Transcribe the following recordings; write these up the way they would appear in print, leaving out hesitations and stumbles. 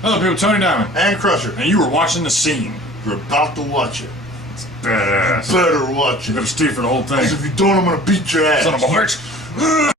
Hello people, Tony Diamond. And Krusher. And you were watching The Scene. You're about to watch it. It's badass. Better watch You it. gotta stay for the whole thing. Because if you don't, I'm gonna beat your ass. Son of a bitch.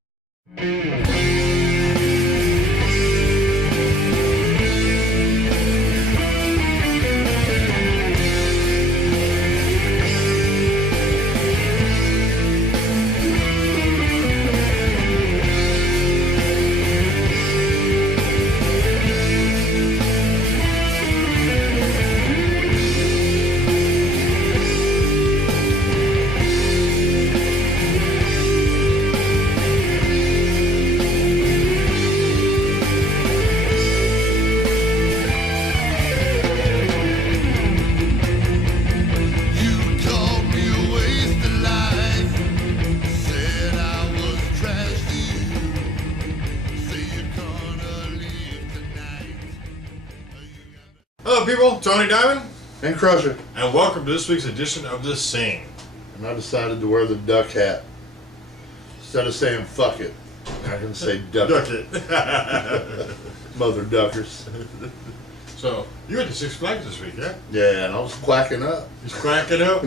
Hello people, Tony Diamond. And Krusher. And welcome to this week's edition of The Scene. And I decided to wear the duck hat. Instead of saying fuck it, I can say duck it. Duck it. Mother duckers. So, you went to Six Flags this week, yeah? Yeah, and I was quacking up. He's cracking up.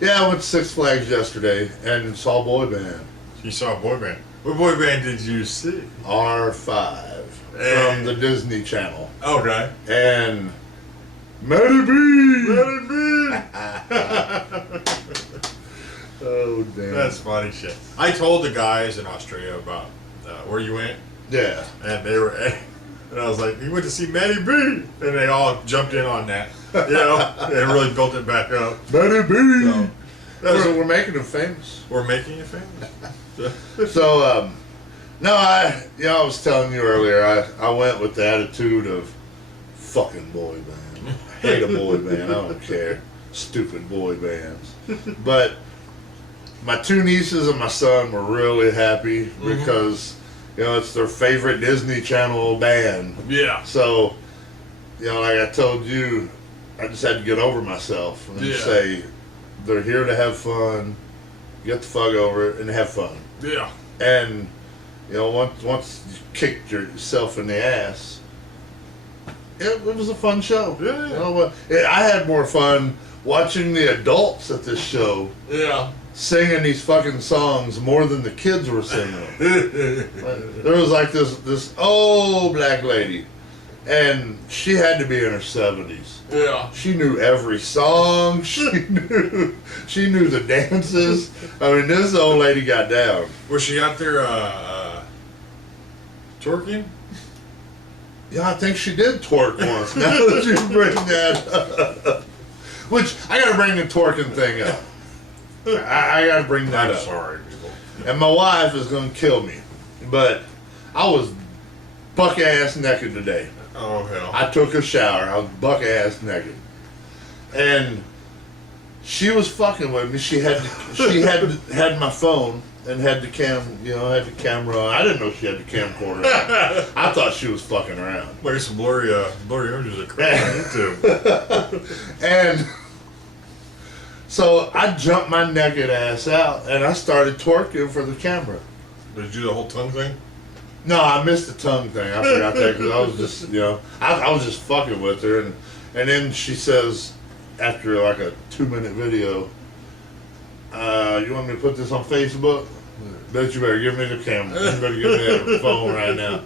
Yeah, I went to Six Flags yesterday and saw a boy band. You saw a boy band. What boy band did you see? R5 from the Disney Channel. Okay. And Matty B! Let it be! Oh, damn. That's funny shit. I told the guys in Australia about where you went, Yeah. and they were, and I was like, "You went to see Matty B," and they all jumped in on that, you know, and really built it back up. Matty B! So, We're making him famous. we're making you famous. So, no, I was telling you earlier, I went with the attitude of fucking boy band. I hate a boy band. I don't care. Stupid boy bands. But my two nieces and my son were really happy because, it's their favorite Disney Channel band. Yeah. So, like I told you, I just had to get over myself and say, they're here to have fun. Get the fuck over it and have fun. Yeah. And, once you kicked yourself in the ass, it was a fun show. Yeah. I had more fun watching the adults at this show singing these fucking songs more than the kids were singing them. There was like this old black lady, and she had to be in her 70s. Yeah. She knew every song. She knew the dances. I mean, this old lady got down. Was she out there twerking? Yeah, I think she did twerk once. Now that you bring that up. Which, I gotta bring the twerking thing up. I gotta bring that I'm up. sorry, people. And my wife is gonna kill me. But I was buck-ass naked today. Oh, hell. I took a shower. I was buck-ass naked. And she was fucking with me. She had my phone and had the camera on. I didn't know she had the camcorder on. I thought she was fucking around. Look at some blurry images of crap on YouTube. And so I jumped my naked ass out and I started twerking for the camera. Did you do the whole tongue thing? No, I missed the tongue thing. I forgot that because I was just, I was just fucking with her. And then she says, after like a 2-minute video, you want me to put this on Facebook? Bet you better give me the camera. You better give me that phone right now.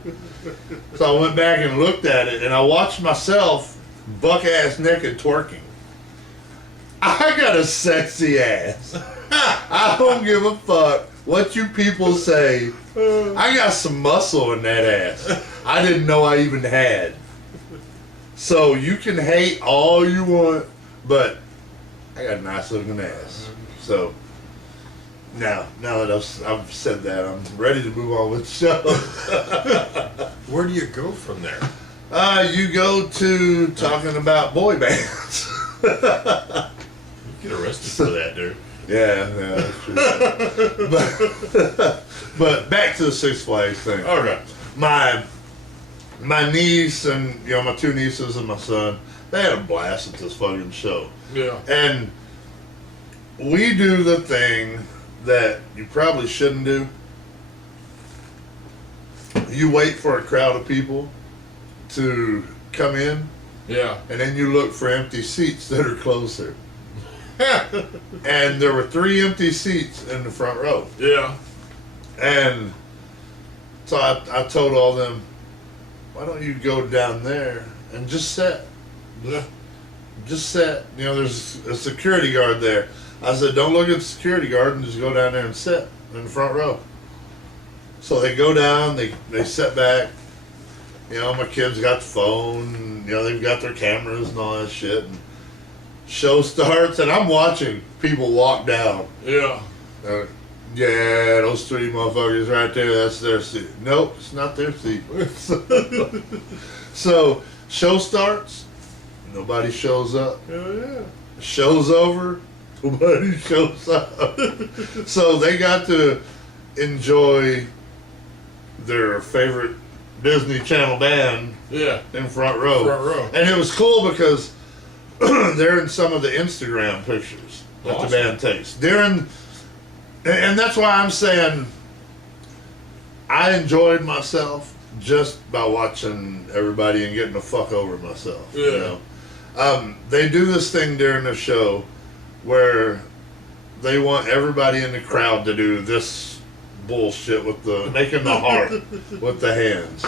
So I went back and looked at it, and I watched myself buck-ass naked twerking. I got a sexy ass. I don't give a fuck what you people say. I got some muscle in that ass I didn't know I even had. So you can hate all you want, but I got a nice looking ass. So now that I've said that, I'm ready to move on with the show. Where do you go from there? You go to talking about boy bands. You get arrested for that, dude. Yeah, that's true. But back to the Six Flags thing. Okay. My niece and my two nieces and my son, they had a blast at this fucking show. Yeah. And we do the thing that you probably shouldn't do. You wait for a crowd of people to come in. Yeah. And then you look for empty seats that are closer. And there were 3 empty seats in the front row. Yeah. And so I told all them, why don't you go down there and just sit? Yeah. Just sit. You know, there's a security guard there. I said, don't look at the security guard and just go down there and sit in the front row. So they go down, they sit back. You know, my kids got the phone, you know, they've got their cameras and all that shit. And show starts, and I'm watching people walk down. Yeah. Yeah, those 3 motherfuckers right there, that's their seat. Nope, it's not their seat. So, show starts, nobody shows up. Hell yeah. Show's over, nobody shows up. So they got to enjoy their favorite Disney Channel band in front row. Front row. And it was cool because they're in some of the Instagram pictures that the band takes. They're in, and that's why I'm saying I enjoyed myself just by watching everybody and getting the fuck over myself. Yeah. You know? They do this thing during the show where they want everybody in the crowd to do this bullshit with the making the heart with the hands.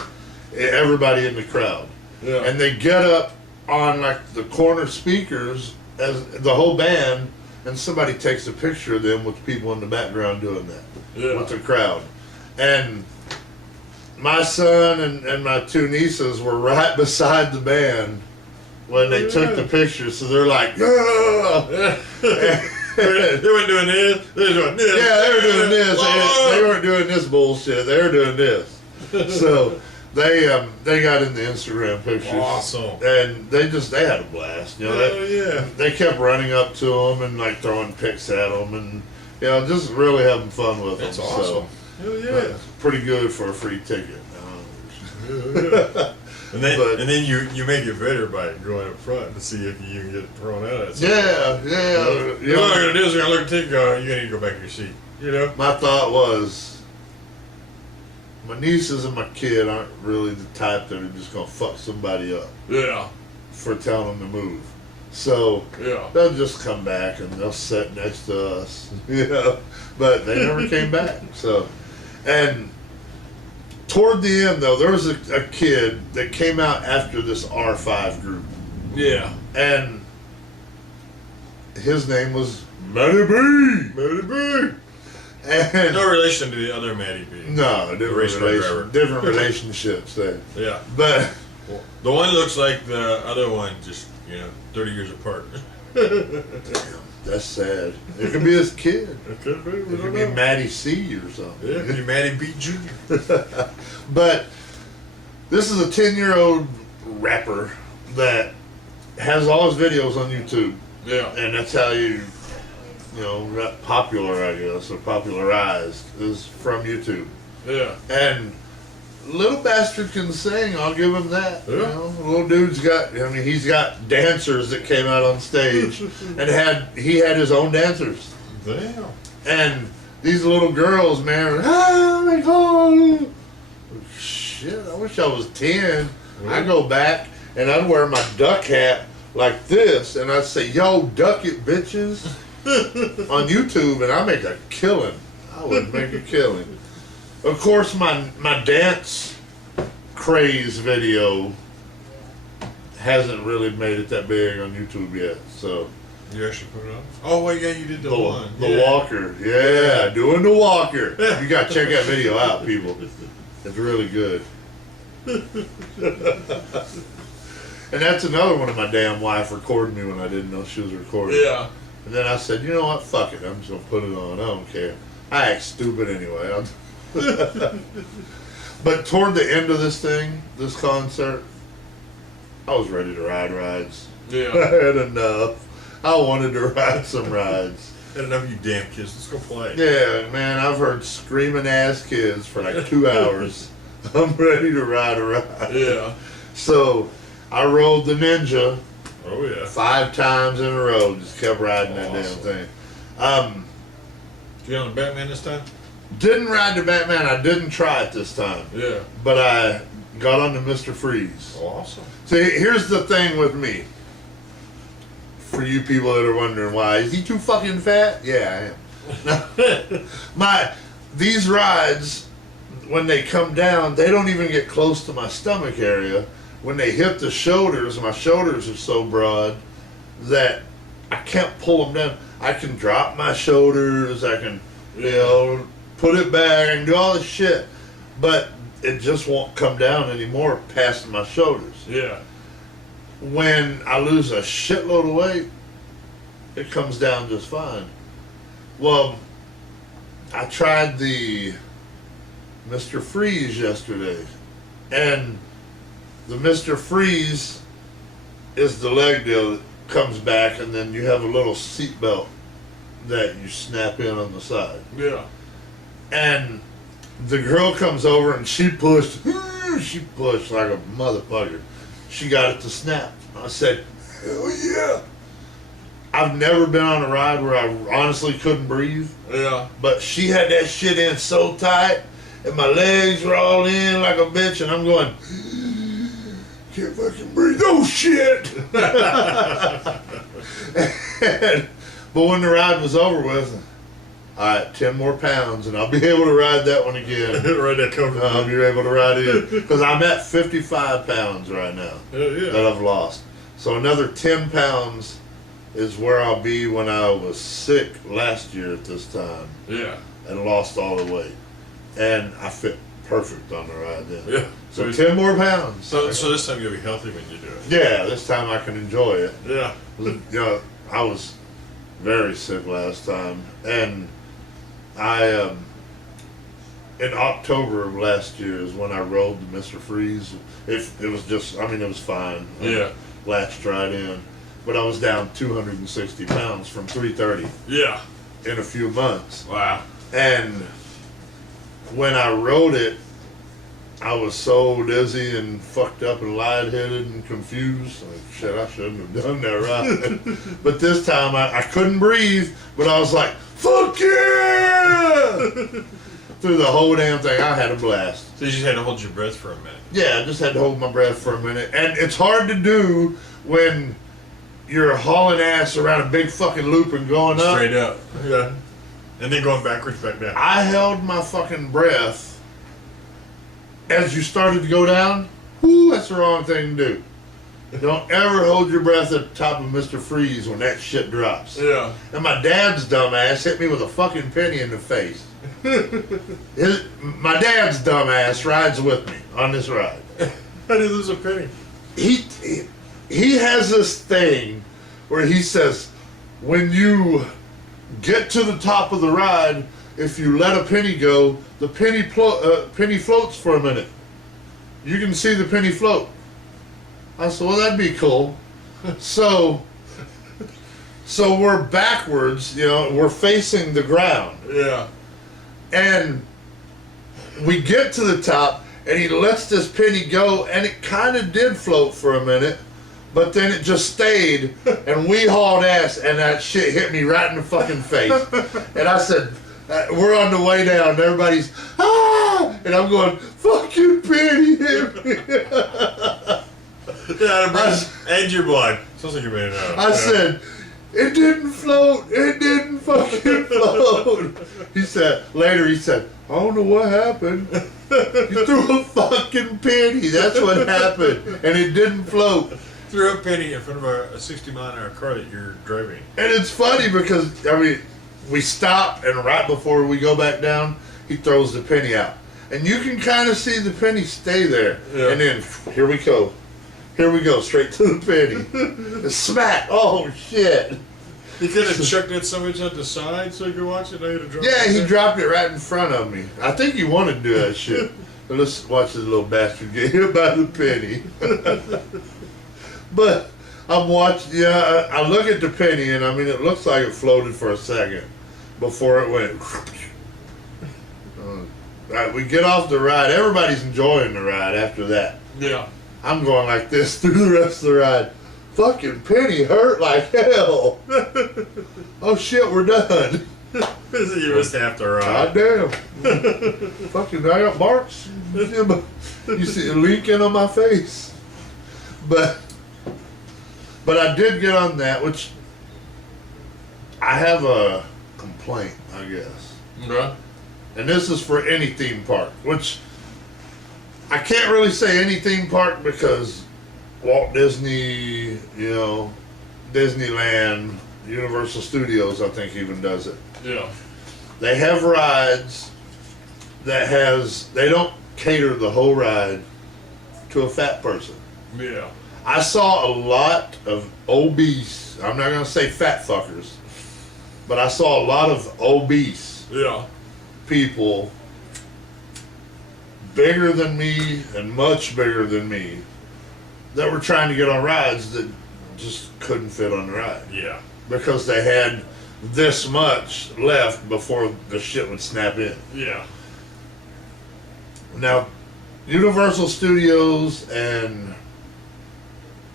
Everybody in the crowd. Yeah. And they get up on like the corner speakers as the whole band, and somebody takes a picture of them with people in the background doing that with the crowd. And my son and my 2 nieces were right beside the band when they took the picture, so they're like, yeah. They weren't doing this. They were doing this. Yeah, they were doing this. They weren't doing this bullshit. They were doing this. So they got in the Instagram pictures. Awesome. And they had a blast. You know, they kept running up to them and like throwing pics at them, and you know, just really having fun with them. That's awesome. Hell yeah. Pretty good for a free ticket. And then you make it better by going up front to see if you can get thrown out. Yeah. You know what I'm gonna do is I'm gonna look at the ticket. You're gonna need to go back to your seat. You know. My thought was, my nieces and my kid aren't really the type that are just gonna fuck somebody up. Yeah. For telling them to move. So they'll just come back and they'll sit next to us. You know. But they never came back. So, and toward the end, though, there was a kid that came out after this R5 group. Yeah. And his name was Matty B. Matty B. And no relation to the other Matty B. No, different relationships there. Yeah. But the one looks like the other one, just, 30 years apart. Damn, that's sad. It could be his kid. It could be. It could be Matty C or something. Yeah, it could be Matty B Jr. But this is a 10-year-old rapper that has all his videos on YouTube. Yeah. And that's how you got popular, I guess, or popularized, is from YouTube. Yeah. And little bastard can sing, I'll give him that. Yeah. You know, little dude's he's got dancers that came out on stage and he had his own dancers. Damn. And these little girls, man, oh my God. Shit, I wish I was 10. I'd go back and I'd wear my duck hat like this and I'd say, yo, duck it, bitches, on YouTube, and I'd make a killing. I would make a killing. Of course, my dance craze video hasn't really made it that big on YouTube yet, so. You actually put it on? Oh, well, yeah, you did the one. The walker, yeah, doing the walker. You gotta check that video out, people. It's really good. And that's another one of my damn wife recording me when I didn't know she was recording. Yeah. And then I said, you know what, fuck it, I'm just gonna put it on, I don't care. I act stupid anyway. But toward the end of this concert, I was ready to ride rides. Yeah. I had enough. I wanted to ride some rides. Had enough of you damn kids. Let's go play. Yeah, man, I've heard screaming ass kids for like 2 hours. I'm ready to ride a ride. Yeah. So I rode the Ninja. Oh yeah. 5 times in a row. Just kept riding that damn thing. Did you get on the Batman this time? Didn't ride the Batman. I didn't try it this time. Yeah. But I got on the Mr. Freeze. Awesome. See, here's the thing with me. For you people that are wondering why, is he too fucking fat? Yeah, I am. These rides, when they come down, they don't even get close to my stomach area. When they hit the shoulders, my shoulders are so broad that I can't pull them down. I can drop my shoulders, I can, you know, put it back, I can do all this shit, but it just won't come down anymore past my shoulders. Yeah. When I lose a shitload of weight, it comes down just fine. Well, I tried the Mr. Freeze yesterday, and the Mr. Freeze is the leg deal that comes back, and then you have a little seat belt that you snap in on the side. Yeah. And the girl comes over and she pushed like a motherfucker. She got it to snap. I said, hell yeah. I've never been on a ride where I honestly couldn't breathe. Yeah. But she had that shit in so tight, and my legs were all in like a bitch, and I'm going, can't fucking breathe. Oh shit! But when the ride was over with, all right, 10 more pounds, and I'll be able to ride that one again. Ride that cover. I'll be able to ride it because I'm at 55 pounds right now that I've lost. So another 10 pounds is where I'll be when I was sick last year at this time. Yeah. And lost all the weight, and I fit perfect on the ride then. Yeah. So 10 more pounds. So this time you'll be healthy when you do it. Yeah, this time I can enjoy it. Yeah. You know, I was very sick last time, and I in October of last year is when I rode the Mr. Freeze. It was just, I mean, it was fine. Yeah. Latched right in, but I was down 260 pounds from 330. Yeah. In a few months. Wow. And when I rode it, I was so dizzy and fucked up and lightheaded and confused. Like, shit, I shouldn't have done that ride. But this time I couldn't breathe, but I was like, fuck yeah! Through the whole damn thing, I had a blast. So you just had to hold your breath for a minute. Yeah, I just had to hold my breath for a minute. And it's hard to do when you're hauling ass around a big fucking loop and going up. Straight up. Yeah. And then going backwards back down. I held my fucking breath as you started to go down. Whoo, that's the wrong thing to do. Don't ever hold your breath at the top of Mr. Freeze when that shit drops. Yeah. And my dad's dumbass hit me with a fucking penny in the face. My dad's dumbass rides with me on this ride. How did you lose a penny? He has this thing where he says, when you get to the top of the ride, if you let a penny go, the penny floats for a minute. You can see the penny float. I said, well, that'd be cool. So we're backwards, you know, we're facing the ground. Yeah. And we get to the top, and he lets this penny go, and it kind of did float for a minute, but then it just stayed, and we hauled ass, and that shit hit me right in the fucking face. And I said, we're on the way down, and everybody's, ah! And I'm going, fucking penny hit me. Yeah, and you're blind. Sounds like you made it out. I said, it didn't float. It didn't fucking float. He said, I don't know what happened. You threw a fucking penny. That's what happened. And it didn't float. Threw a penny in front of a 60-mile-an-hour car that you're driving. And it's funny because, I mean, we stop, and right before we go back down, he throws the penny out. And you can kind of see the penny stay there. Yeah. And then, here we go. Here we go, straight to the penny. And smack! Oh, shit. He could have chucked it so much at the side so you could watch it. Now you drop yeah, he there. dropped it right in front of me. I think he wanted to do that shit. But let's watch this little bastard get hit by the penny. But I'm watching, yeah, I look at the penny, and I mean, it looks like it floated for a second before it went. Right, we get off the ride. Everybody's enjoying the ride after that. Yeah. I'm going like this through the rest of the ride. Fucking penny hurt like hell. Oh shit, we're done. You missed half the ride. God damn. Fucking, I got marks. You see a leaking on my face. But I did get on that, which I have a complaint, I guess. Okay. And this is for any theme park, which I can't really say any theme park because Walt Disney, you know, Disneyland, Universal Studios, I think even does it. Yeah. They have rides that they don't cater the whole ride to a fat person. Yeah. I saw a lot of obese, I'm not going to say fat fuckers, but I saw a lot of obese people, bigger than me and much bigger than me, that were trying to get on rides that just couldn't fit on the ride. Yeah. Because they had this much left before the shit would snap in. Yeah. Now, Universal Studios and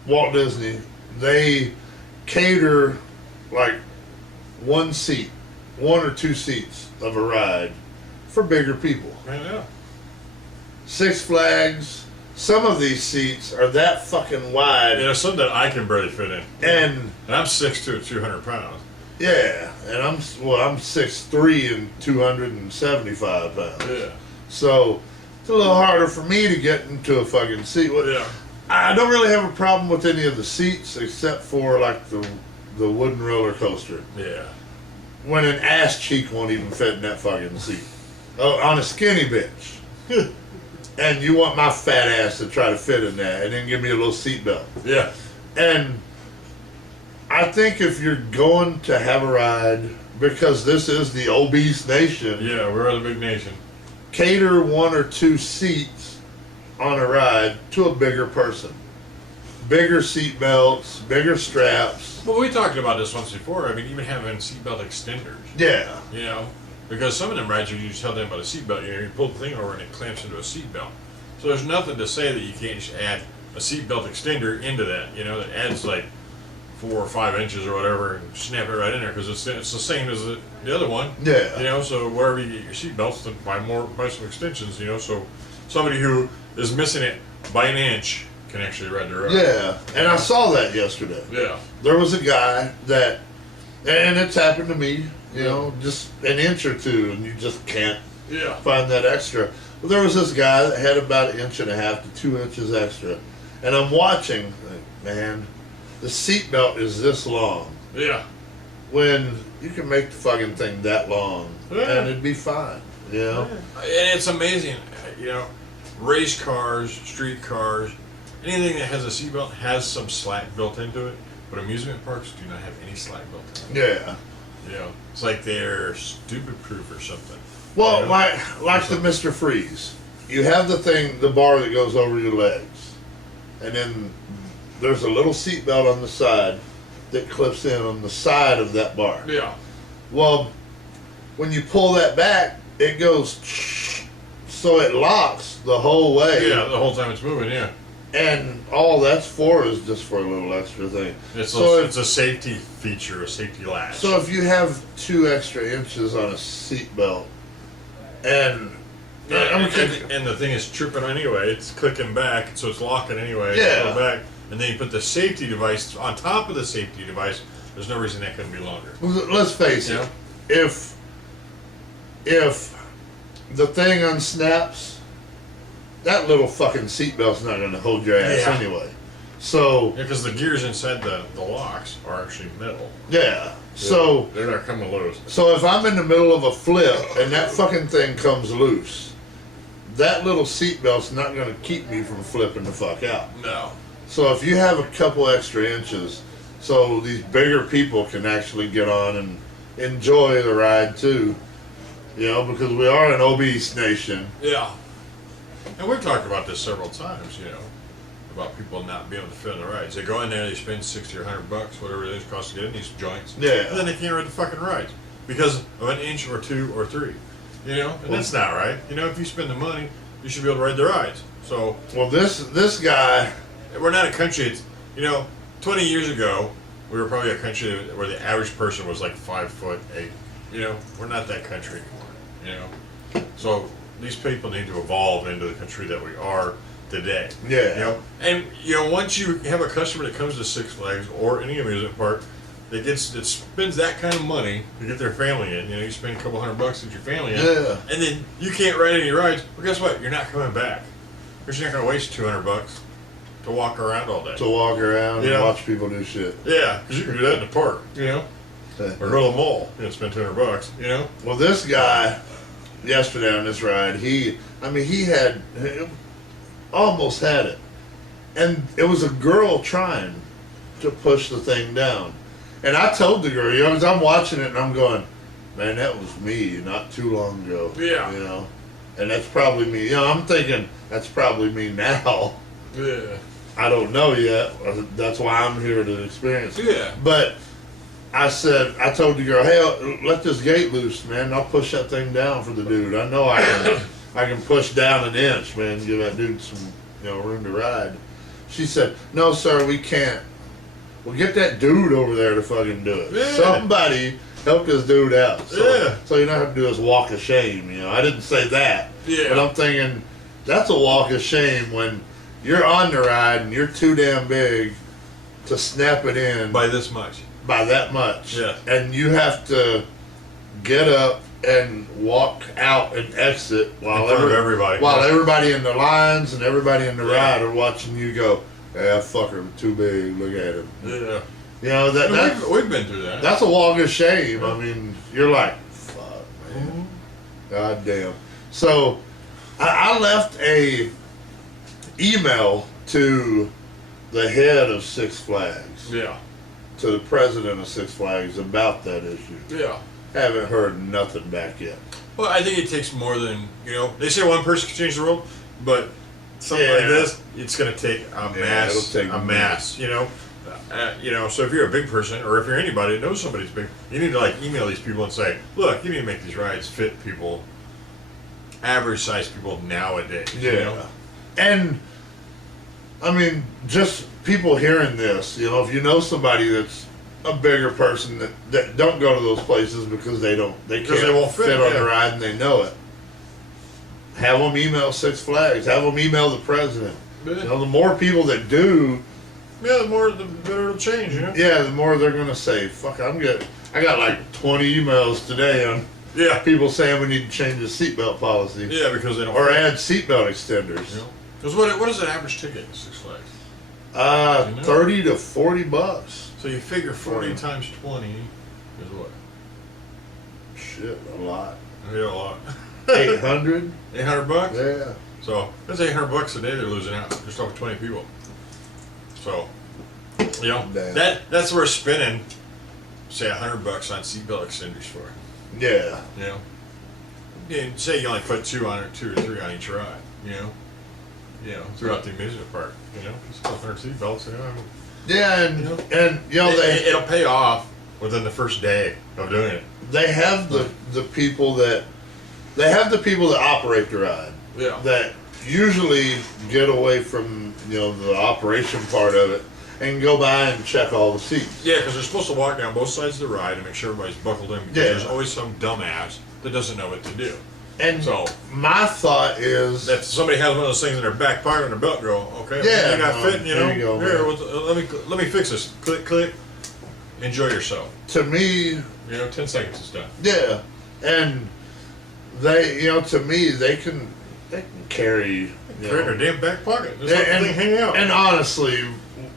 Walt Disney, they cater like one or two seats of a ride for bigger people. I know. Six Flags, some of these seats are that fucking wide. Yeah, some that I can barely fit in. And I'm 6'2", 200 pounds. yeah, and I'm 6'3" and 275 pounds. Yeah. So it's a little harder for me to get into a fucking seat. Yeah. I don't really have a problem with any of the seats except for like the wooden roller coaster. Yeah. When an ass cheek won't even fit in that fucking seat. Oh, on a skinny bitch. And you want my fat ass to try to fit in that and then give me a little seatbelt. Yeah. And I think if you're going to have a ride, because this is the obese nation. Yeah, we're the big nation. Cater one or two seats on a ride to a bigger person. Bigger seat belts, bigger straps. Well, we talked about this once before. I mean, even having seatbelt extenders. Yeah. You know, because some of them rides you just held in by the seatbelt. You know, you pull the thing over and it clamps into a seatbelt. So there's nothing to say that you can't just add a seatbelt extender into that. You know, that adds like 4 or 5 inches or whatever and snap it right in there because it's the same as the other one. Yeah. You know, so wherever you get your seatbelts, to buy some extensions. You know, so somebody who is missing it by an inch can actually ride their ride. Yeah, and I saw that yesterday. Yeah. There was a guy that, and it's happened to me, you know, just an inch or two, and you just can't find that extra. But there was this guy that had about 1.5 to 2 inches extra, and I'm watching, like, man, the seatbelt is this long. Yeah. When you can make the fucking thing that long, and it'd be fine, you know? Yeah. And it's amazing, you know, race cars, street cars, anything that has a seatbelt has some slack built into it, but amusement parks do not have any slack built into it. Yeah. You know, it's like they're stupid proof or something. Well, you know? like the Mr. Freeze. You have the bar that goes over your legs. And then there's a little seatbelt on the side that clips in on the side of that bar. Yeah. Well, when you pull that back, it goes so it locks the whole way. Yeah, the whole time it's moving, yeah. And all that's for is just for a little extra thing. It's a safety feature, a safety latch. So if you have 2 extra inches on a seatbelt, and the thing is tripping anyway, it's clicking back, so it's locking anyway. Yeah. Back, and then you put the safety device on top of the safety device. There's no reason that couldn't be longer. Let's face it. If the thing unsnaps, that little fucking seatbelt's not going to hold your ass anyway. So because the gears inside the locks are actually metal. Yeah. So they're not coming loose. So if I'm in the middle of a flip and that fucking thing comes loose, that little seatbelt's not going to keep me from flipping the fuck out. No. So if you have a couple extra inches, so these bigger people can actually get on and enjoy the ride too, you know, because we are an obese nation. Yeah. And we've talked about this several times, you know, about people not being able to fit on the rides. They go in there, they spend $60 or $100, whatever it is, costs to get in these joints. Yeah. And then they can't ride the fucking rides because of an inch or 2 or 3. You know, and that's not right. You know, if you spend the money, you should be able to ride the rides. So, well, this guy, we're not a country. It's, you know, 20 years ago, we were probably a country where the average person was like 5'8". You know, we're not that country anymore. You know, so these people need to evolve into the country that we are today. Yeah. You know, and you know, once you have a customer that comes to Six Flags or any amusement park that spends that kind of money to get their family in, you know, you spend a couple $100 to get your family in, and then you can't ride any rides. Well, guess what? You're not coming back. You're not going to waste $200 to walk around all day. To walk around and watch people do shit. Yeah, because you can do that in the park, you know, or go to the mall and spend $200, you know. Well, this guy yesterday on this ride, he had almost had it, and it was a girl trying to push the thing down, and I told the girl, you know, as I'm watching it and I'm going, man, that was me not too long ago. Yeah. You know, and that's probably me. You know, I'm thinking that's probably me now. Yeah. I don't know yet. That's why I'm here to experience it. Yeah. But I told the girl, hey, let this gate loose, man. I'll push that thing down for the dude. I know I can push down an inch, man, give that dude some, you know, room to ride. She said, no, sir, we can't. Well, get that dude over there to fucking do it. Yeah. Somebody help this dude out. Yeah. So you don't have to do this walk of shame, you know. I didn't say that. Yeah. But I'm thinking, that's a walk of shame when you're on the ride and you're too damn big to snap it in. By this much. By that much. Yeah. And you have to get up and walk out and exit while everybody in the lines and everybody in the ride are watching you go, yeah, that fucker too big, look at him. Yeah. You know, we've been through that. that's a walk of shame. I mean, you're like, fuck, man. Mm-hmm. God damn. So I left a email to the head of Six Flags. Yeah. To the president of Six Flags about that issue. Yeah. Haven't heard nothing back yet. Well, I think it takes more than, you know, they say one person can change the world, but something like this, it's going to take a mass, it'll take mass, you know. You know, so if you're a big person, or if you're anybody that knows somebody's big, you need to like email these people and say, look, you need to make these rides fit people, average sized people nowadays. Yeah. You know? And I mean, just people hearing this, you know, if you know somebody that's a bigger person that don't go to those places because they won't fit on the ride and they know it, have them email Six Flags, have them email the president. Yeah. You know, the more people that do, yeah, the better it'll change, you know? Yeah, the more they're gonna say, fuck, I got like 20 emails today on people saying we need to change the seatbelt policy. Yeah, because they don't add seatbelt extenders. Because what is an average ticket at Six Flags? 30 to $40. So you figure 40 times 20 is what? Shit, a lot. Yeah, a lot. 800? $800? Yeah. So that's $800 a day they're losing out, just over 20 people. So, you know, that's worth spending, say, $100 on seatbelt extenders for. Yeah. You know, and say you only put two or three on each ride. You know, throughout the amusement park. You know, just 100 seatbelts. You know. Yeah, and it'll pay off within the first day of doing it. They have the people that operate the ride. Yeah. That usually get away from the operation part of it and go by and check all the seats. Yeah, because they're supposed to walk down both sides of the ride and make sure everybody's buckled in. Because there's always some dumbass that doesn't know what to do. And so my thought is that somebody has one of those things in their back pocket in their belt. Go, okay, yeah, you got fit. You know, there you go, here, let me fix this. Click, click. Enjoy yourself. To me, 10 seconds is done. Yeah, and they, to me, they can carry. Carry their damn back pocket. There's nothing hanging out. And honestly,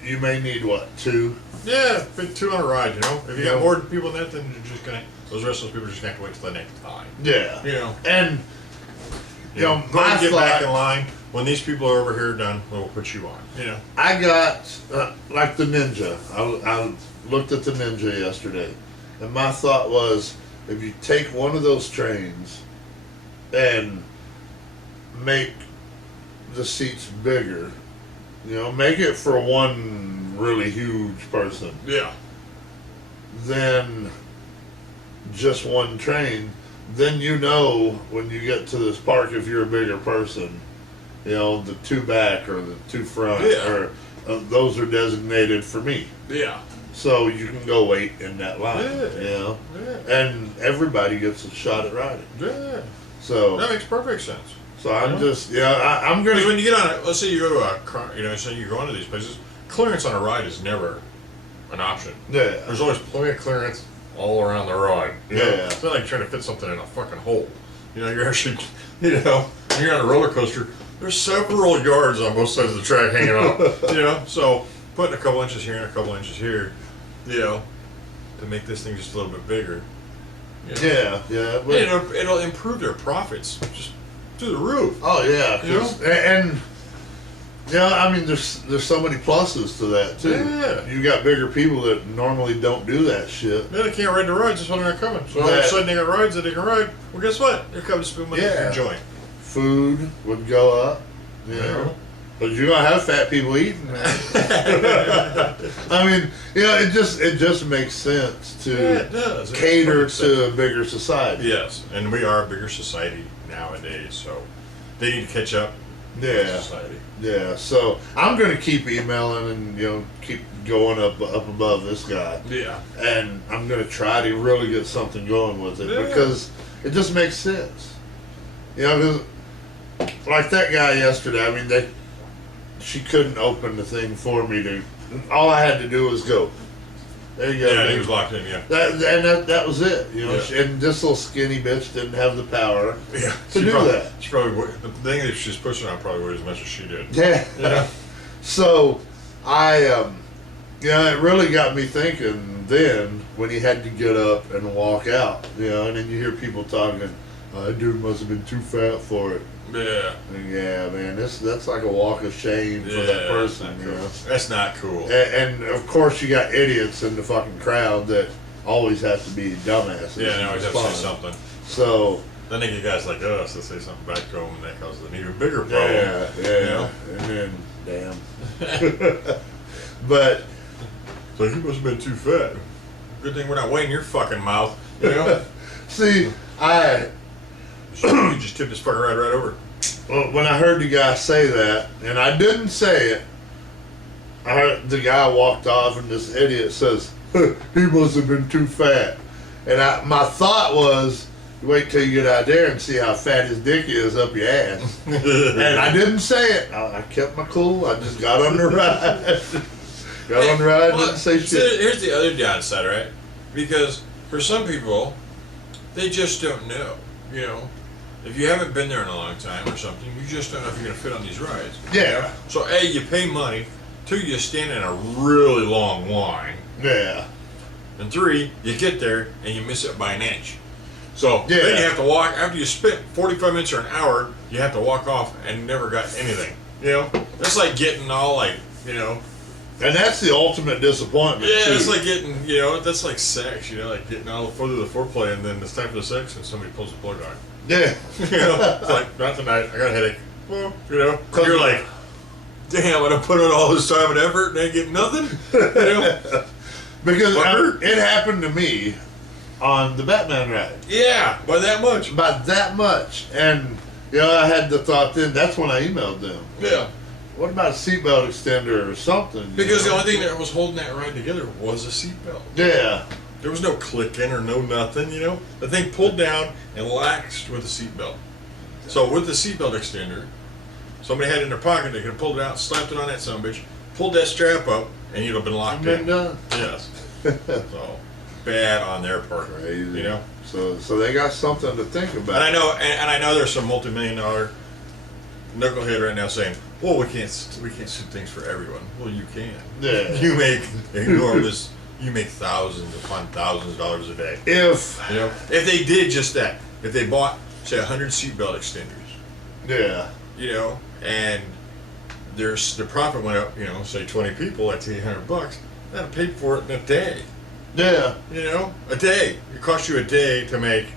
you may need what, 2? Yeah, fit 2 on a ride. If you got more people than that, then you're just gonna. Those rest of those people are just gonna have to wait till the next time. Yeah. And go and get back in line. When these people are over here done, we'll put you on. I got like the Ninja. I looked at the Ninja yesterday, and my thought was, if you take one of those trains and make the seats bigger, make it for one really huge person. Yeah. Then just one train, then when you get to this park, if you're a bigger person, the 2 back or the 2 front, or those are designated for me. Yeah. so you can go wait in that line. Yeah. You know, Yeah. and everybody gets a shot at riding. Yeah. So That makes perfect sense. So I'm Yeah. just, I'm Because gonna. when you get on it, let's say you go to a car, say you go into these places, clearance on a ride is never an option. Yeah. There's always plenty of clearance all around the ride. You know? Yeah. It's not like trying to fit something in a fucking hole. You're actually, when you're on a roller coaster, there's several yards on both sides of the track hanging out. So putting a couple inches here and a couple inches here, to make this thing just a little bit bigger. Yeah. But, It'll improve their profits just through the roof. oh yeah. And I mean, there's so many pluses to that too. Yeah. You got bigger people that normally don't do that shit. Yeah, they can't ride the rides, that's why they're not coming. So all of a sudden they got rides that they can ride. Well, guess what? They're coming to spend money to enjoy. Food would go up. But you're gonna have fat people eating, man. I mean, it just makes sense to it does. cater to a bigger society. Yes, and we are a bigger society nowadays, so they need to catch up. Yeah. Society. Yeah. So I'm gonna keep emailing and keep going up above this guy. Yeah. And I'm gonna try to really get something going with it because it just makes sense. Because like that guy yesterday, I mean, she couldn't open the thing for me all I had to do was go. There you go. Yeah, he was locked in, That was it. Yeah. And this little skinny bitch didn't have the power to do that. She probably, the thing that she's pushing on probably weighed as much as she did. Yeah. So it really got me thinking then when he had to get up and walk out, and then you hear people talking, that dude must have been too fat for it. Yeah. And yeah, man, that's like a walk of shame for that person. That's not cool. And of course you got idiots in the fucking crowd that always have to be dumbasses. Yeah, they always have to say something. So then they get guys like us that say something back to them, and that causes an even bigger problem. Yeah. And then, damn. But so he must have been too fat. Good thing we're not weighing your fucking mouth. See, you just tipped this fucker right over. Well, when I heard the guy say that, and I didn't say it, I heard the guy walked off, and this idiot says, "He must have been too fat." And my thought was, wait till you get out there and see how fat his dick is up your ass. And I didn't say it. I kept my cool. I just got on the ride. Didn't say shit. So here's the other downside, right? Because for some people, they just don't know. If you haven't been there in a long time or something, you just don't know if you're going to fit on these rides. Yeah. So A, you pay money. 2, you stand in a really long line. Yeah. And 3, you get there and you miss it by an inch. So then you have to walk, after you spent 45 minutes or an hour, you have to walk off and never got anything. That's like getting all and that's the ultimate disappointment, yeah, too. it's like getting, that's like sex, like getting all through the foreplay and then it's time for the sex and somebody pulls the plug on. Yeah. It's like, not tonight, I got a headache. Well, you're like, damn, I put in all this time and effort and I get nothing? Because it happened to me on the Batman ride. Yeah, by that much. By that much. And, I had the thought then, that's when I emailed them. Yeah. What about a seatbelt extender or something? Because the only thing that was holding that ride together was a seatbelt. Yeah. There was no clicking or no nothing, The thing pulled down and laxed with the seatbelt. So with the seatbelt extender, somebody had it in their pocket, they could have pulled it out, slapped it on that sumbitch, pulled that strap up, and you'd have been locked in. Done. Yes. So bad on their part. Crazy. So they got something to think about. And I know there's some multi-million-dollar knucklehead right now saying, "Well, we can't shoot things for everyone." Well, you can. Yeah. You make enormous. You make thousands upon thousands of dollars a day. If they did just that, if they bought say 100 seatbelt extenders, and the profit went up, say 20 people, that's $800. That'd paid for it in a day. Yeah. A day. It cost you a day to make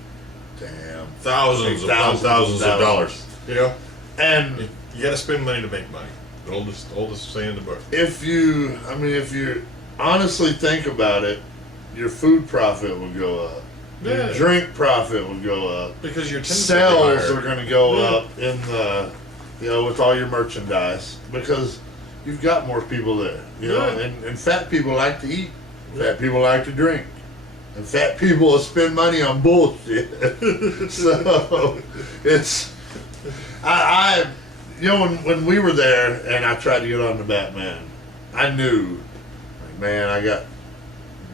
thousands upon thousands of dollars. And you got to spend money to make money. The oldest saying in the book. If you honestly think about it, your food profit will go up. Your drink profit will go up. Because your sales are going to go up in the, with all your merchandise because you've got more people there. And fat people like to eat. Fat people like to drink. And fat people will spend money on bullshit. So it's I you know when we were there and I tried to get on the Batman, I knew like, man, I got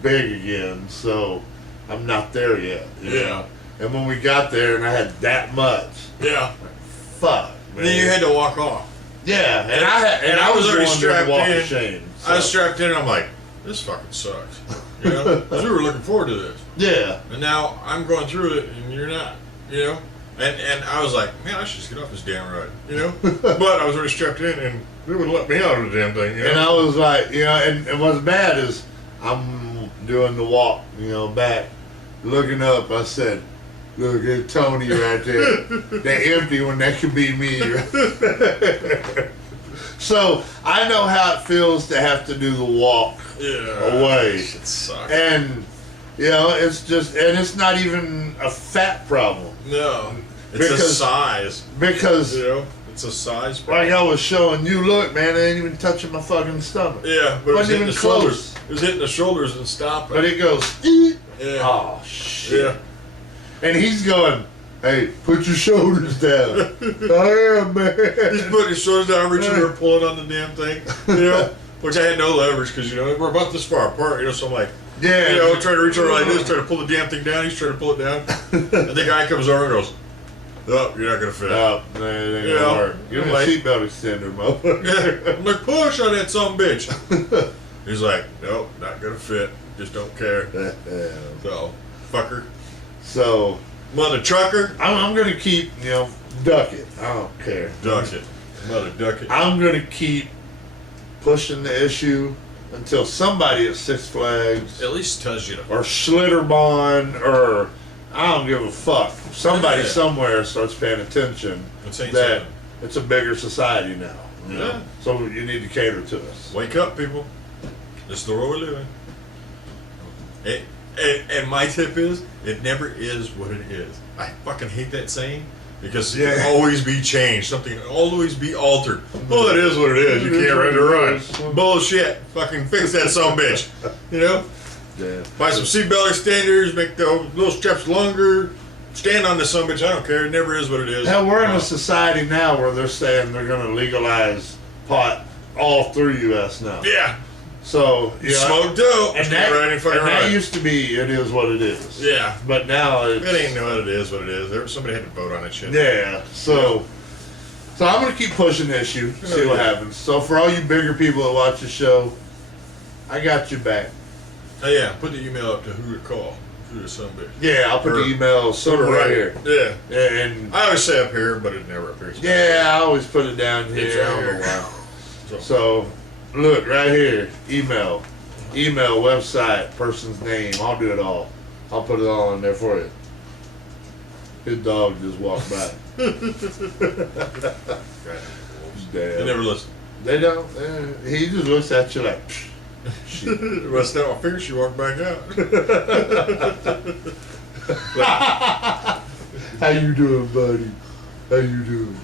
big again, so I'm not there yet. You know? And when we got there and I had that much, yeah, like, fuck, man. Then you had to walk off. Yeah, and I was already strapped in. Shame, so. I was strapped in and I'm like, this fucking sucks. You know? 'Cause we were looking forward to this. Yeah. And now I'm going through it and you're not, you know? And I was like, man, I should just get off this damn ride, you know? But I was already strapped in and they wouldn't let me out of the damn thing, you know? And I was like, you know, and what's bad is I'm doing the walk, you know, back, looking up, I said, look at Tony right there. That empty one, that could be me. So I know how it feels to have to do the walk away. It sucks. And, you know, it's just, and it's not even a fat problem. No. It's a size. Because, you know, it's a size problem. Like I was showing you, look, man, it ain't even touching my fucking stomach. Yeah, but it was hitting the shoulders. It was hitting the shoulders and stopping. But it goes, eek. Yeah. Oh, shit. Yeah. And he's going, hey, put your shoulders down. I am, man. He's putting his shoulders down, reaching over, pulling on the damn thing, you know? Which I had no leverage because, you know, we're about this far apart, you know, so I'm like, yeah, you know, trying to reach over like this, trying to pull the damn thing down. He's trying to pull it down. And the guy comes over and goes, oh, you're not going to fit. No, it ain't going to work. Give me a seatbelt extender, motherfucker. Yeah. I'm like, push on that son of a bitch. He's like, nope, not going to fit. Just don't care. So, fucker. So, mother trucker. I'm going to keep, you know, duck it. I don't care. Duck it. Mother duck it. I'm going to keep pushing the issue until somebody at Six Flags at least tells you to. Or Schlitterbahn or I don't give a fuck. Somebody somewhere starts paying attention that it's a bigger society now. You know? So you need to cater to us. Wake up, people. This is the world we're living. And my tip is, it never is what it is. I fucking hate that saying because it can always be changed. Something can always be altered. Oh, that is what it is. You can't run to run. Bullshit. Fucking fix that son of a bitch. You know? Yeah. Buy some seatbelt extenders, make the little straps longer, stand on this son of a bitch. I don't care. It never is what it is. Hell, we're in a society now where they're saying they're going to legalize pot all through U.S. now. Yeah. So, you know, smoke dope. And that used to be, it is what it is. Yeah. But now it ain't what it is what it is. Somebody had to vote on that shit. Yeah. So I'm going to keep pushing the issue, see what happens. So for all you bigger people that watch the show, I got your back. Oh, yeah. Put the email up to who to call. Who to son of a bitch. Yeah, I'll put the email somewhere right here. Yeah. And I always say up here, but it never appears. Yeah, I always put it down here. It's right here. So look, right here, email, website, person's name, I'll do it all. I'll put it all in there for you. His dog just walked by. They never listen. They don't. He just looks at you like, psh, shit. Well, snap my finger, she walked back out. How you doing, buddy? How you doing?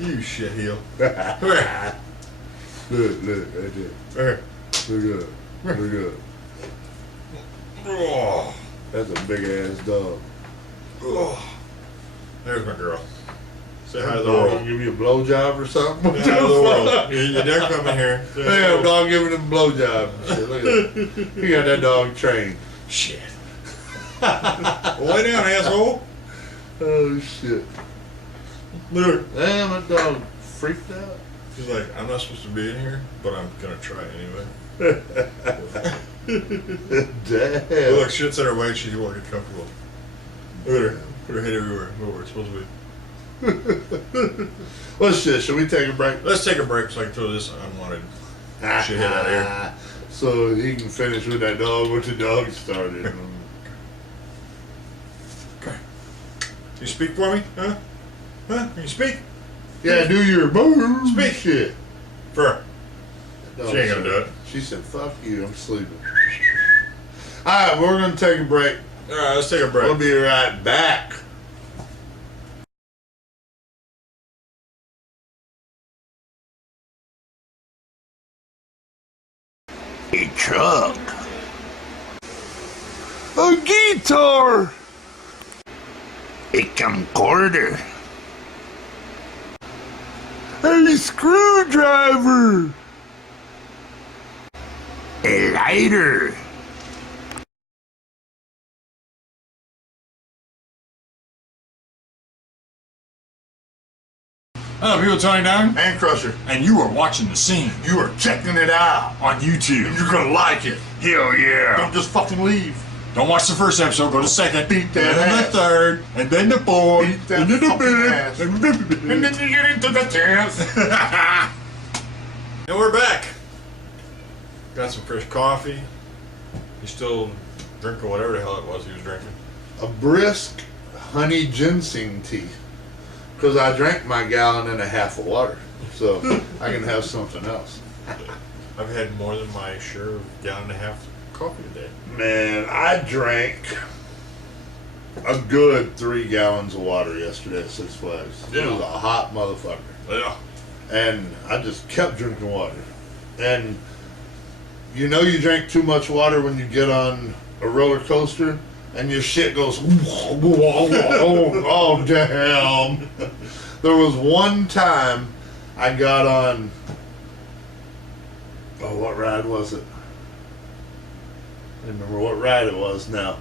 You shitheel. Come here. Look, right there. Look up. Oh. That's a big ass dog. Oh. There's my girl. Say hi to the world. Give you a blowjob or something? Say hi to the world. Your dog coming here. Damn, dog giving him a blowjob. Look at that. You got that dog trained. Shit. Lay down, asshole. Oh, shit. Look. Damn, that dog freaked out. She's like, I'm not supposed to be in here, but I'm going to try anyway. Damn. Look, shit's in her way. She won't get comfortable. Look at her. Put her head everywhere. Where it's supposed to be. Well, shit, should we take a break? Let's take a break so I can throw this unwanted shit out of here. So he can finish with that dog what the dog started. Okay. You speak for me? Huh? Can you speak? Yeah, do your boo. Speak. Shit. For her. She ain't gonna do it. She said, fuck you, I'm sleeping. Alright, we're gonna take a break. Alright, let's take a break. We'll be right back. A truck A guitar. A camcorder. A screwdriver. A lighter. Hello, people, Tony Diamond, And Krusher. and you are watching The Scene You are checking it out. on YouTube. And you're gonna like it. Hell yeah! Don't just fucking leave. Don't watch the first episode, go to second, Beat that and then ass. the third, and then the fourth, Beat that and then the fucking ass. fifth, And then you get into the dance. And we're back. Got some fresh coffee. He's still drinking whatever the hell it was he was drinking. A brisk honey ginseng tea. Because I drank my gallon and a half of water. So I can have something else. I've had more than my share of gallon and a half of coffee today. Man, I drank a good 3 gallons of water yesterday at Six Flags. It Yeah. was a hot motherfucker. Yeah. And I just kept drinking water. And you know you drink too much water when you get on a roller coaster and your shit goes, oh damn. There was one time I got on, what ride was it? I don't remember what ride it was now.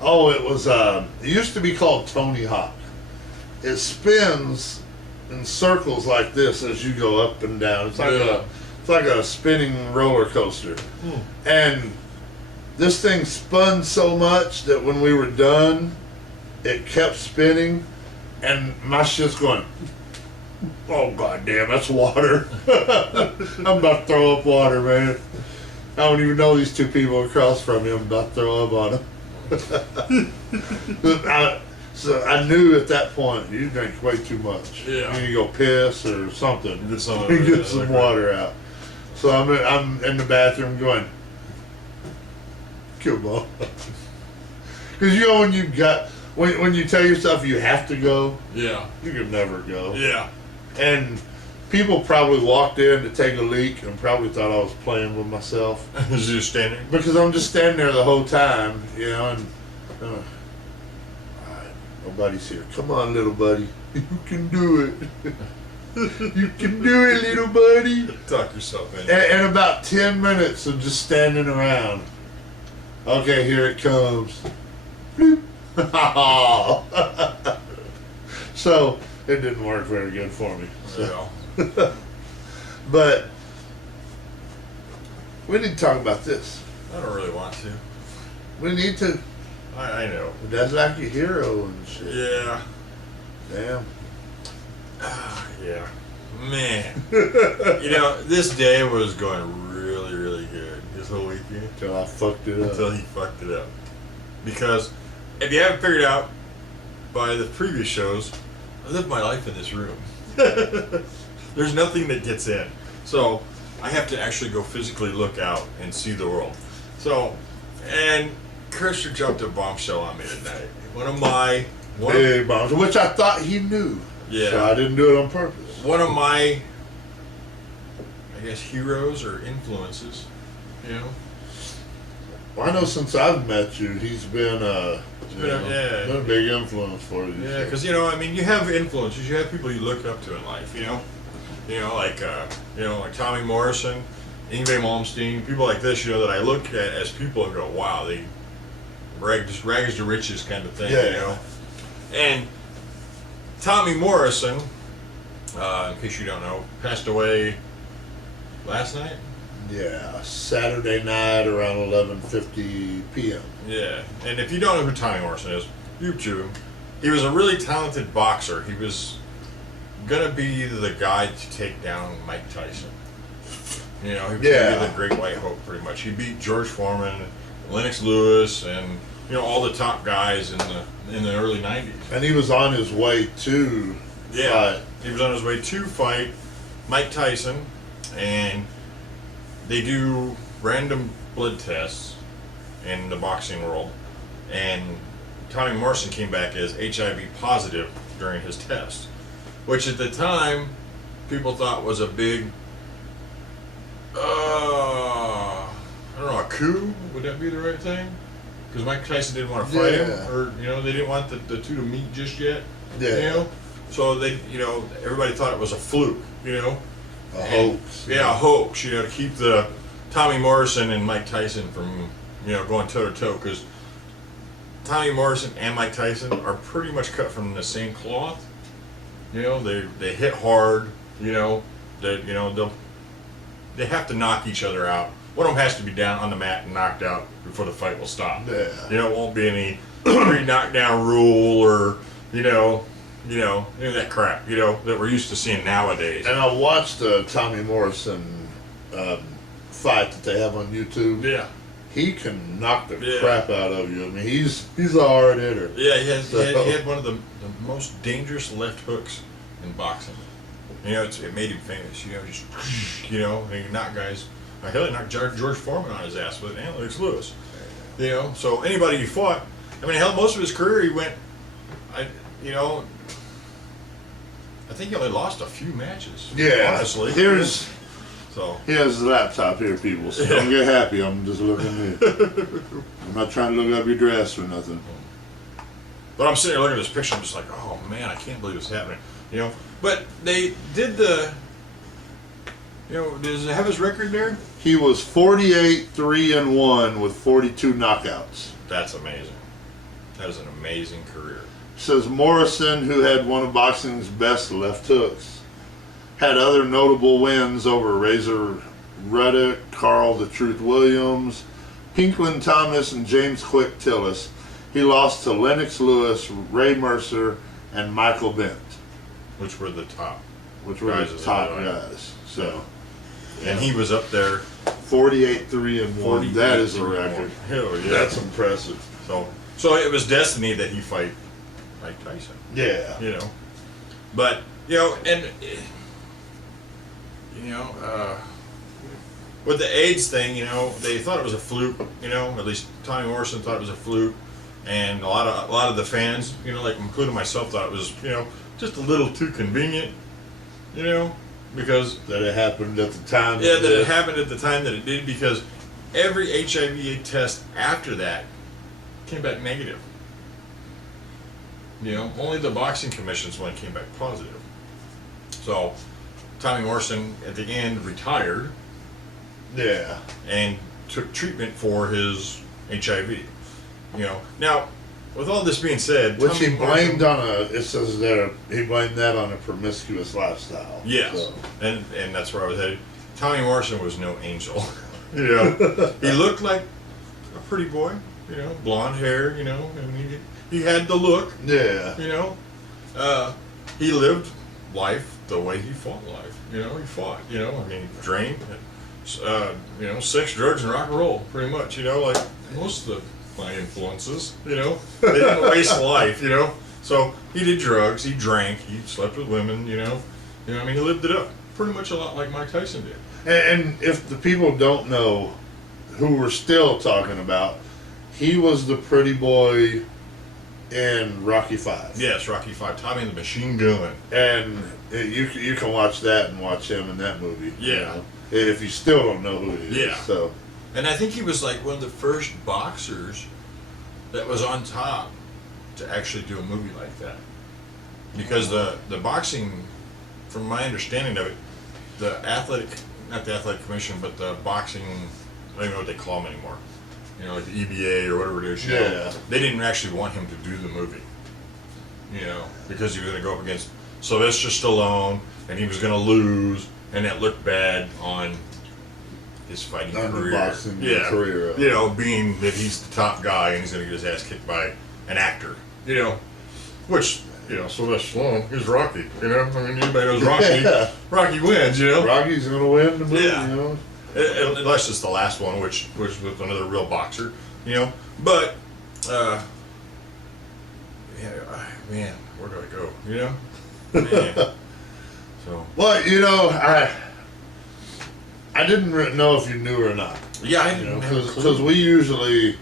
Oh, it was, it used to be called Tony Hawk. It spins in circles like this as you go up and down. It's like a spinning roller coaster. And this thing spun so much that when we were done, it kept spinning, and my shit's going, oh goddamn, that's water. I'm about to throw up water, man. I don't even know these two people across from me. I'm about to throw up on them. So I knew at that point, you drink way too much. Yeah. You need to go piss or something. Get some, Get some water out. So I'm in the bathroom going, come on. Because you know when you tell yourself you have to go, Yeah. you can never go. Yeah. And people probably walked in to take a leak and probably thought I was playing with myself. Is he just standing? Because I'm just standing there the whole time, you know, and alright, nobody's here. Come on, little buddy. You can do it. You can do it, little buddy. Talk yourself in. And about 10 minutes of just standing around. Okay, here it comes. Bloop. So it didn't work very good for me. So. Yeah. But we need to talk about this. I don't really want to. We need to. I know. That's like your hero and shit. Yeah. Damn. Yeah. Man. You know, this day was going really, really good this whole weekend. Until I fucked it up. Until he fucked it up. Because if you haven't figured out by the previous shows, I live my life in this room. There's nothing that gets in. So I have to actually go physically look out and see the world. So, and Krusher jumped a bombshell on me tonight. Big bombs, which I thought he knew. Yeah. So I didn't do it on purpose. One of my, I guess, heroes or influences, you know? Well, I know since I've met you, he's been, been a big influence for you. Yeah, because, you know, I mean, you have influences, you have people you look up to in life, you know? Like Tommy Morrison, Yngwie, Malmsteen, people like this, you know, that I look at as people and go, wow, they just rags to riches kind of thing, Yeah. you know? And Tommy Morrison, in case you don't know, passed away last night? Yeah, Saturday night around 11:50 p.m. Yeah, and if you don't know who Tommy Morrison is, YouTube him. He was a really talented boxer. He was gonna be the guy to take down Mike Tyson. You know, he was gonna be the Great White Hope, pretty much. He beat George Foreman, Lennox Lewis, and all the top guys in the early '90s. And he was on his way to fight. He was on his way to fight Mike Tyson, and they do random blood tests in the boxing world, and Tommy Morrison came back as HIV positive during his test, which at the time people thought was a big, I don't know, a coup? Would that be the right thing? because Mike Tyson didn't want to fight him, Yeah. or they didn't want the two to meet just yet. Yeah. So they, everybody thought it was a fluke, A hoax. Yeah, a hoax, to keep the Tommy Morrison and Mike Tyson from, going toe to toe, because Tommy Morrison and Mike Tyson are pretty much cut from the same cloth. They hit hard. They have to knock each other out. One of them has to be down on the mat and knocked out before the fight will stop. Yeah. It won't be any knockdown rule or any of that crap. That we're used to seeing nowadays. And I watched the Tommy Morrison fight that they have on YouTube. Yeah. He can knock the crap out of you. I mean, he's a hard hitter. Yeah, he had one of the most dangerous left hooks in boxing. It made him famous. And he knocked guys. Hell, he knocked George Foreman on his ass with it, and Lennox Lewis. So anybody he fought, hell, most of his career he went. I think he only lost a few matches. Yeah, honestly. So he has his laptop here, people. So don't get happy. I'm just looking here. I'm not trying to look up your dress or nothing. But I'm sitting there looking at this picture, I'm just like, oh man, I can't believe it's happening. But they did the. Does it have his record there? He was 48-3-1 with 42 knockouts. That's amazing. That is an amazing career. Says Morrison, who had one of boxing's best left hooks, had other notable wins over Razor Ruddock, Carl the Truth Williams, Pinklin Thomas, and James Quick Tillis. He lost to Lennox Lewis, Ray Mercer, and Michael Bent. Which were the top. Which were the top guys. So, and he was up there. 48-3-1. That is a record. Hell yeah. That's impressive. So it was destiny that he fight Mike Tyson. Yeah. But, and, with the AIDS thing, they thought it was a fluke, at least Tommy Morrison thought it was a fluke. And a lot of the fans, like including myself, thought it was, just a little too convenient, because that it happened at the time. Yeah, that it happened at the time that it did, because every HIV test after that came back negative. Only the boxing commission's one came back positive. So Tommy Morrison at the end retired. Yeah. And took treatment for his HIV. Now, with all this being said, which Tommy he blamed it says there, he blamed that on a promiscuous lifestyle. Yes, so. and that's where I was headed. Tommy Morrison was no angel. He looked like a pretty boy, blonde hair, and he had the look. Yeah. He lived life the way he fought life. He fought, drank, sex, drugs, and rock and roll, pretty much, like most of my influences, they didn't waste life, So he did drugs, he drank, he slept with women, he lived it up pretty much a lot like Mike Tyson did. And if the people don't know who we're still talking about, he was the pretty boy in Rocky V. Yes, Rocky V, Tommy the Machine Gun. And you can watch that and watch him in that movie. Yeah. If you still don't know who he is. Yeah. So. And I think he was like one of the first boxers that was on top to actually do a movie like that. Because the boxing, from my understanding of it, not the athletic commission, but the boxing, I don't even know what they call them anymore. Like the EBA or whatever it is. Yeah. They didn't actually want him to do the movie. Because he was going to go up against Sylvester Stallone, and he was going to lose, and that looked bad on his fighting career. Boxing career. Being that he's the top guy and he's going to get his ass kicked by an actor. Which, Sylvester Stallone is Rocky. Anybody knows Rocky. Yeah. Rocky wins. Rocky's going to win the movie. Yeah. Unless it's the last one, which was with another real boxer. But man, where do I go? Man. So. Well, I didn't know if you knew or not. Yeah, I didn't. Because we usually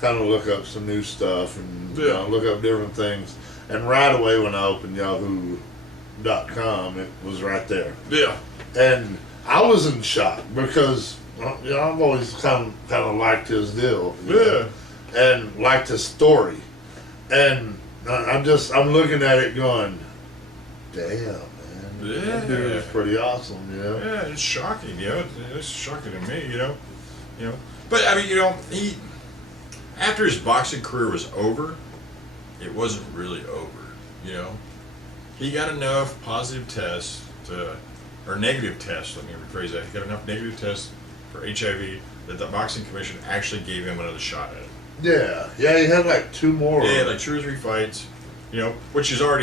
kind of look up some new stuff and look up different things. And right away when I opened Yahoo.com, it was right there. Yeah. And I was in shock because I've always kind of liked his deal. Yeah. and liked his story, and I'm looking at it going, damn, man, that dude is pretty awesome, you know. Yeah, it's shocking, you know. It's shocking to me, you know. But I mean, you know, he after his boxing career was over, it wasn't really over, you know. He got enough positive tests or negative tests. Let me rephrase that. He got enough negative tests for HIV that the boxing commission actually gave him another shot at it. Yeah, he had like 2 more. Yeah, like 2 or 3 fights, you know, which is already